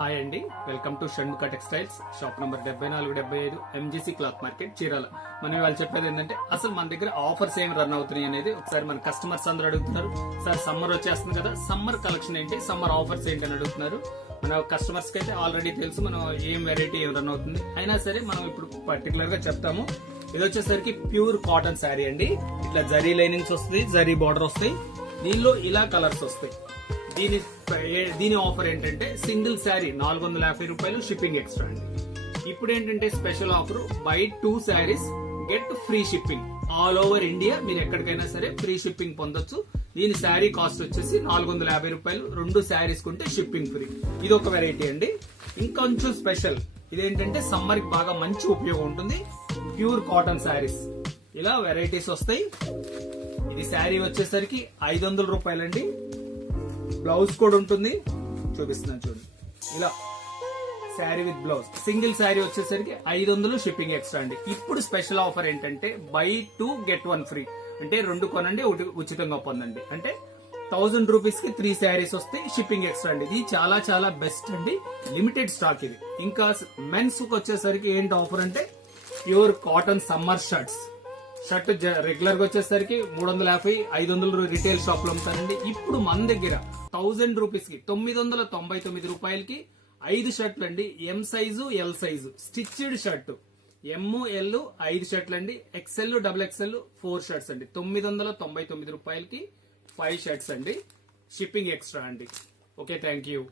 Hi అండి, welcome to Shanmukha textiles shop number 7475 MGC cloth market Chirala. మనం వాళ్ళు చెప్పేది ఏంటంటే అసలు మన దగ్గర ఆఫర్స్ ఏం రన్ అవుతున్నాయి అనేది ఒకసారి మన కస్టమర్స్ అందరూ అడుగుతున్నారు. సార్ సమ్మర్ వచ్చేస్తుంది కదా, సమ్మర్ కలెక్షన్ ఏంటి, సమ్మర్ ఆఫర్స్ ఏంటి అని అడుగుతున్నారు. మన కస్టమర్స్ కి అయితే ఆల్రెడీ తెలుసు మనం ఏం వెరైటీ ఏం రన్ అవుతుంది. అయినా సరే మనం ఇప్పుడు పర్టికులర్ గా చెప్తాము. ఇది వచ్చేసరికి ప్యూర్ కాటన్ శారీ అండి. ఇట్లా జరీ లైనింగ్స్ వస్తాయి, జరీ బార్డర్ వస్తాయి, దీనిలో ఇలా కలర్స్ వస్తాయి. దీని ఆఫర్ ఏంటంటే సింగిల్ శారీ 450 రూపాయలు, షిప్పింగ్ ఎక్స్ట్రా అండి. ఇప్పుడు ఏంటంటే special offer, by 2 saris get free shipping. All over India మీరు ఎక్కడికైనా సరే ఫ్రీ షిప్పింగ్ పొందొచ్చు. దీని శారీ కాస్ట్ వచ్చేసి 450 రూపాయలు, 2 శారీస్ కొంటే షిప్పింగ్ ఫ్రీ. ఇది ఒక వెరైటీ అండి. ఇంకొంచెం స్పెషల్, ఇదేంటంటే సమ్మర్ కి బాగా మంచి ఉపయోగం ఉంటుంది. ప్యూర్ కాటన్ శారీస్ ఇలా వెరైటీస్ వస్తాయి. ఇది శారీ వచ్చేసరికి 500 రూపాయలండి. బ్లౌజ్ కూడా ఉంటుంది, చూపిస్తున్నాను చూడండి. ఇలా sari with blouse, single sari వచ్చేసరికి 500, షిప్పింగ్ ఎక్స్ట్రా అండి. ఇప్పుడు స్పెషల్ ఆఫర్ ఏంటంటే బై 2 గెట్ 1 ఫ్రీ. అంటే 2 కొనండి, 1 ఉచితంగా పొందండి. అంటే 1000 రూపీస్ కి 3 శారీస్ వస్తాయి, షిప్పింగ్ ఎక్స్ట్రా అండి. ఇది చాలా చాలా బెస్ట్ అండి, లిమిటెడ్ స్టాక్ ఇది. ఇంకా మెన్స్ కి వచ్చేసరికి ఏంటి ఆఫర్ అంటే pure cotton summer shirts. Shirt regular గా వచ్చేసరికి 350, 500 రిటైల్ షాప్ లో అమ్ముతారండి. ఇప్పుడు మన దగ్గర 1000 రూపీస్ కి 999 రూపాయలకి 5 షర్ట్లు అండి. M size, L size stitched shirt, M, L 5 షర్ట్లు అండి. ఎక్స్ఎల్, డబుల్ ఎక్స్ఎల్ 4 షర్ట్స్ అండి. 999 రూపాయలకి 5 షర్ట్స్ అండి, షిప్పింగ్ ఎక్స్ట్రా అండి. Okay, thank you.